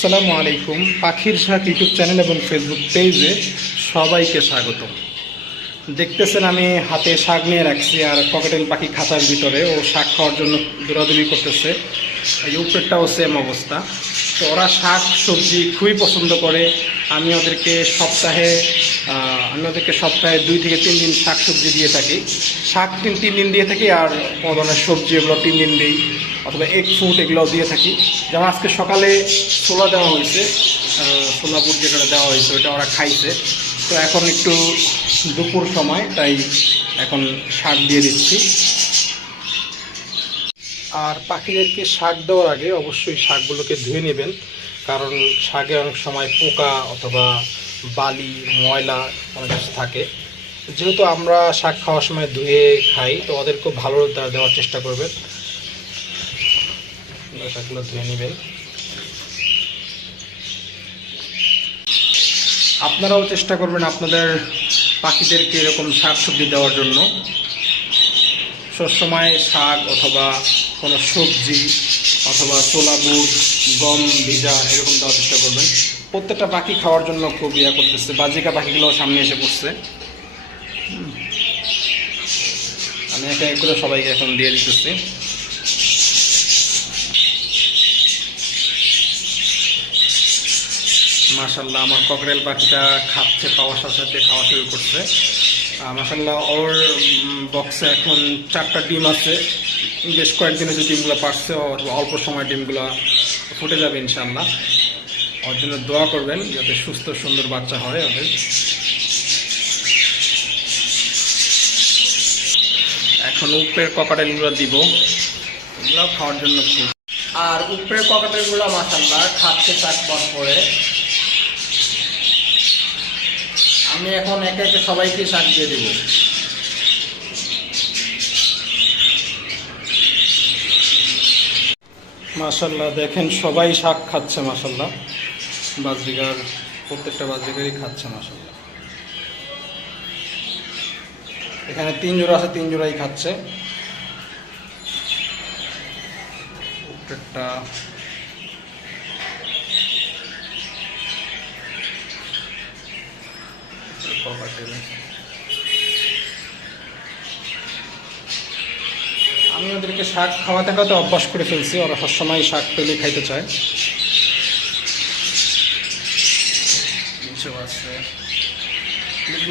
আসসালামু আলাইকুম, পাখির শাক ইউটিউব চ্যানেল এবং ফেসবুক পেজে সবাইকে স্বাগত দেখতেছেন আমি হাতে শাক নিয়ে রাখছি আর পকেটেল পাখি খাতার ভিতরে, ও শাক খাওয়ার জন্য দৌড়াদৌড়ি করতেছে। এই উপরেরটাও সেম অবস্থা। তো ওরা শাক, সবজি খুবই পছন্দ করে। আমি ওদেরকে সপ্তাহে আমি ওদেরকে সপ্তাহে দুই থেকে তিন দিন শাক, সবজি দিয়ে থাকি। শাক তিন তিন দিন দিয়ে থাকি আর কোনো ধরনের সবজি এগুলো তিন দিন দিই, অথবা এগ ফুড এগুলো দিয়ে থাকি। যেমন আজকে সকালে ছোলা দেওয়া হয়েছে বুট যেটা দেওয়া হয়েছে ওটা ওরা খাইছে। তো এখন একটু দুপুর সময়, তাই এখন শাক দিয়ে দিচ্ছি। আর পাখিদেরকে শাক দেওয়ার আগে অবশ্যই শাকগুলোকে ধুয়ে নেবেন। কারণ শাকে অনেক সময় পোকা অথবা বালি, ময়লা অনেক কিছু থাকে। যেহেতু আমরা শাক খাওয়ার সময় ধুয়ে খাই, তো ওদেরকেও ভালো দেওয়ার চেষ্টা করবেন। শাকগুলো ধুয়ে নেবেন। আপনারাও চেষ্টা করবেন আপনাদের পাখিদেরকে এরকম শাক সবজি দেওয়ার জন্য। সবসময় শাক অথবা কোনো সবজি অথবা ছোলা, বুট, গম, ভিজা এরকম দেওয়ার চেষ্টা করবেন। প্রত্যেকটা পাখি খাওয়ার জন্য খুব ইয়া করতেছে। বাজিকা পাখিগুলো সামনে এসে পড়ছে। আমি একে এক করে সবাইকে এখন দিয়ে দিতেছি। মাশাল্লাহ আমার ককরেল পাখিটা খাচ্ছে পাওয়ার সাথে সাথে খাওয়া শুরু করছে। আহ, মাশাল্লাহ ওর বক্সে এখন চারটা ডিম আছে। বেশ কয়েকদিন হচ্ছে ডিমগুলো পারছে ওর অল্প সময় ডিমগুলো ফুটে যাবে ইনশাল্লাহ ওর জন্য দোয়া করবেন যাতে সুস্থ সুন্দর বাচ্চা হয় ওদের। এখন উপরের ককাটেলগুলো দিব। এগুলো খাওয়ার জন্য আর উপরের ককাটেলগুলো মাশাল্লাহ খাচ্ছে চাক পর পরে আমি এখন একে একে সবাইকে শাক দিয়ে দেব। মাশাল্লাহ, দেখেন সবাই শাক খাচ্ছে মাশাল্লাহ। বাজরিগার, প্রত্যেকটা বাজরিগারই খাচ্ছে মাশাল্লাহ। এখানে তিন জোড়া আছে, তিন জোড়াই খাচ্ছে। প্রত্যেকটা cockatiel। আমি ওদেরকে শাক খাওয়াতে খাওয়াতে অভ্যাস করে ফেলছি ওরা সবসময় শাক পেলে খাইতে চায়। আছে।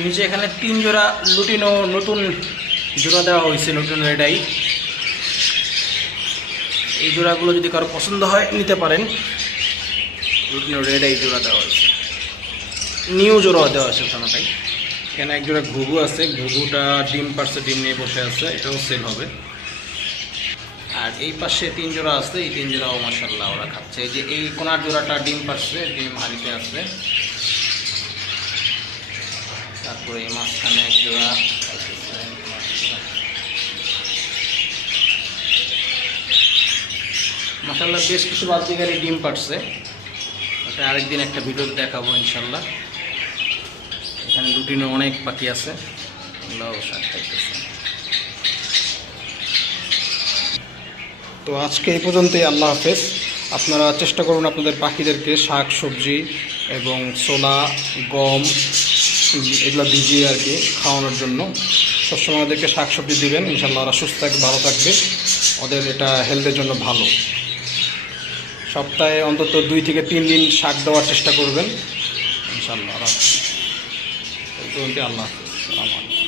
নিচে এখানে তিন জোড়া লুটিনো নতুন জোড়া দেওয়া হয়েছে নতুন রেডাই এই জোড়াগুলো যদি কারও পছন্দ হয় নিতে পারেন। লুটিনো রেডাই জোড়া দেওয়া হয়েছে। নিউ জোড়া দেওয়া আছে ওখানটাই এখানে এক জোড়া ঘুঘু আছে, ঘুঘুটা ডিম পারছে, ডিম নিয়ে বসে আছে, এটাও সেল হবে। আর এই পাশে তিন জোড়া আছে, এই তিন জোড়াও মাসাল্লাহ ওরা খাচ্ছে। এই যে এই কোনার জোড়াটা ডিম পারছে, ডিম হাড়িতে আছে। তারপরে এই মাঝখানে এক জোড়া মাসাল্লাহ বেশ কিছু বালতিকারই ডিম পারছে। ওটা আরেকদিন একটা ভিডিওতে দেখাবো ইনশাল্লাহ এখানে লুটিনো অনেক পাখি আছে। তো আজকে এই পর্যন্তই, আল্লাহ হাফেজ। আপনারা চেষ্টা করুন আপনাদের পাখিদেরকে শাক, সবজি এবং ছোলা, গম এগুলো ভিজিয়ে আর কি খাওয়ানোর জন্য। সবসময় ওদেরকে শাক, সবজি দিবেন। ইনশাল্লাহ ওরা সুস্থ থাকবে, ভালো থাকবে। ওদের এটা হেলথের জন্য ভালো। সপ্তাহে অন্তত দুই থেকে তিন দিন শাক দেওয়ার চেষ্টা করবেন। ইনশাল্লাহ রাখছি এই পর্যন্ত আল্লাহ হাফেজ আসসালামু আলাইকুম